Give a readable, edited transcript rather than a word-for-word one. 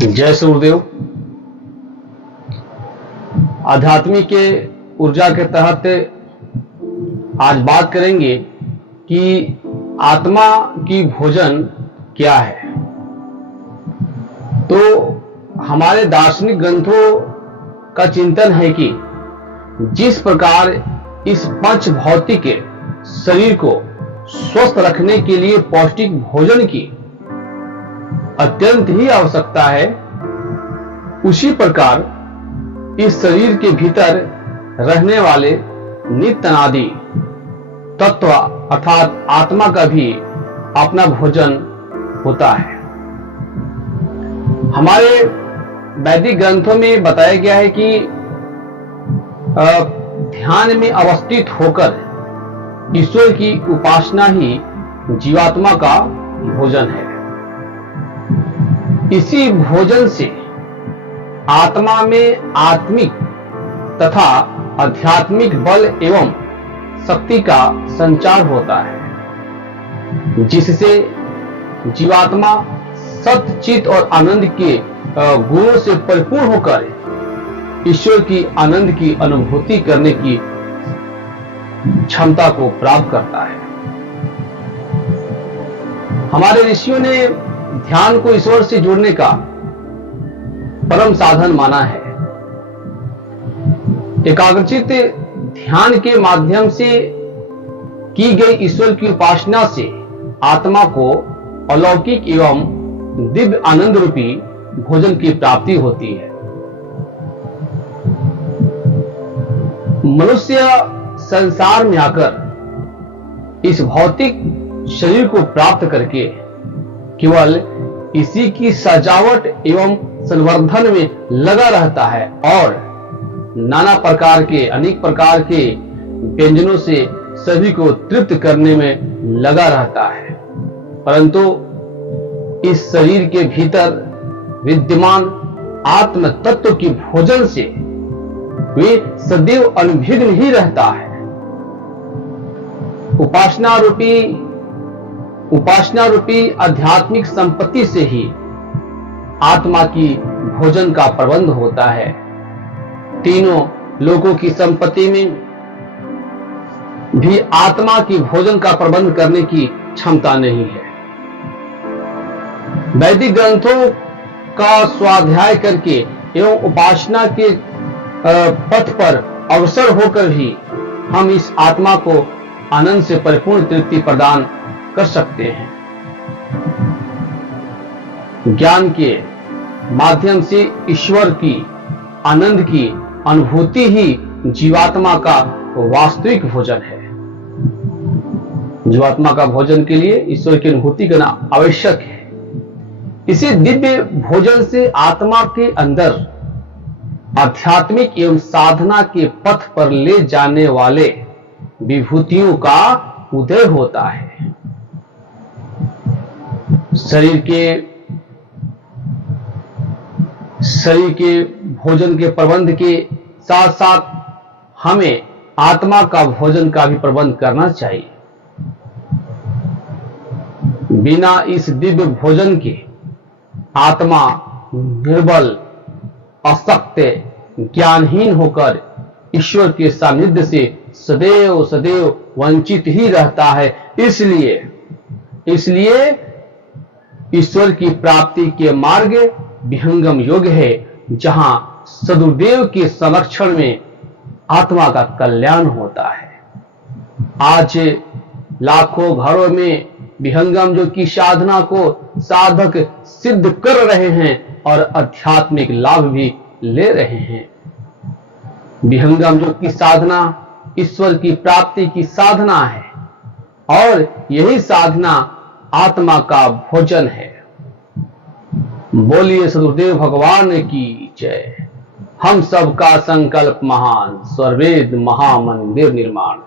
जय सूर्यदेव। आध्यात्मिक के ऊर्जा के तहत आज बात करेंगे कि आत्मा की भोजन क्या है। तो हमारे दार्शनिक ग्रंथों का चिंतन है कि जिस प्रकार इस पंच भौतिक शरीर को स्वस्थ रखने के लिए पौष्टिक भोजन की अत्यंत ही आवश्यकता है, उसी प्रकार इस शरीर के भीतर रहने वाले नित्य अनादि तत्व अर्थात आत्मा का भी अपना भोजन होता है। हमारे वैदिक ग्रंथों में बताया गया है कि ध्यान में अवस्थित होकर ईश्वर की उपासना ही जीवात्मा का भोजन है। इसी भोजन से आत्मा में आत्मिक तथा आध्यात्मिक बल एवं शक्ति का संचार होता है, जिससे जीवात्मा सत्य, चित्त और आनंद के गुणों से परिपूर्ण होकर ईश्वर की आनंद की अनुभूति करने की क्षमता को प्राप्त करता है। हमारे ऋषियों ने ध्यान को ईश्वर से जुड़ने का परम साधन माना है। एकाग्रचित ध्यान के माध्यम से की गई ईश्वर की उपासना से आत्मा को अलौकिक एवं दिव्य आनंद रूपी भोजन की प्राप्ति होती है। मनुष्य संसार में आकर इस भौतिक शरीर को प्राप्त करके केवल इसी की सजावट एवं संवर्धन में लगा रहता है और नाना प्रकार के अनेक प्रकार के व्यंजनों से सभी को तृप्त करने में लगा रहता है, परंतु इस शरीर के भीतर विद्यमान आत्म तत्व की भोजन से वे सदैव अनभिघ्न ही रहता है। उपासना रूपी आध्यात्मिक संपत्ति से ही आत्मा की भोजन का प्रबंध होता है। तीनों लोगों की संपत्ति में भी आत्मा की भोजन का प्रबंध करने की क्षमता नहीं है। वैदिक ग्रंथों का स्वाध्याय करके एवं उपासना के पथ पर अवसर होकर भी हम इस आत्मा को आनंद से परिपूर्ण तृप्ति प्रदान कर सकते हैं। ज्ञान के माध्यम से ईश्वर की आनंद की अनुभूति ही जीवात्मा का वास्तविक भोजन है। जीवात्मा का भोजन के लिए ईश्वर की अनुभूति करना आवश्यक है। इसी दिव्य भोजन से आत्मा के अंदर आध्यात्मिक एवं साधना के पथ पर ले जाने वाले विभूतियों का उदय होता है। शरीर के भोजन के प्रबंध के साथ साथ हमें आत्मा का भोजन का भी प्रबंध करना चाहिए। बिना इस दिव्य भोजन के आत्मा निर्बल, अशक्त, ज्ञानहीन होकर ईश्वर के सानिध्य से सदैव सदैव वंचित ही रहता है। इसलिए ईश्वर की प्राप्ति के मार्ग विहंगम योग है, जहां सदुदेव के संरक्षण में आत्मा का कल्याण होता है। आज लाखों घरों में विहंगम योग की साधना को साधक सिद्ध कर रहे हैं और आध्यात्मिक लाभ भी ले रहे हैं। विहंगम योग की साधना ईश्वर की प्राप्ति की साधना है और यही साधना आत्मा का भोजन है। बोलिए सदगुरुदेव भगवान की जय। हम सबका संकल्प महान, स्वर्वेद महामंदिर निर्माण।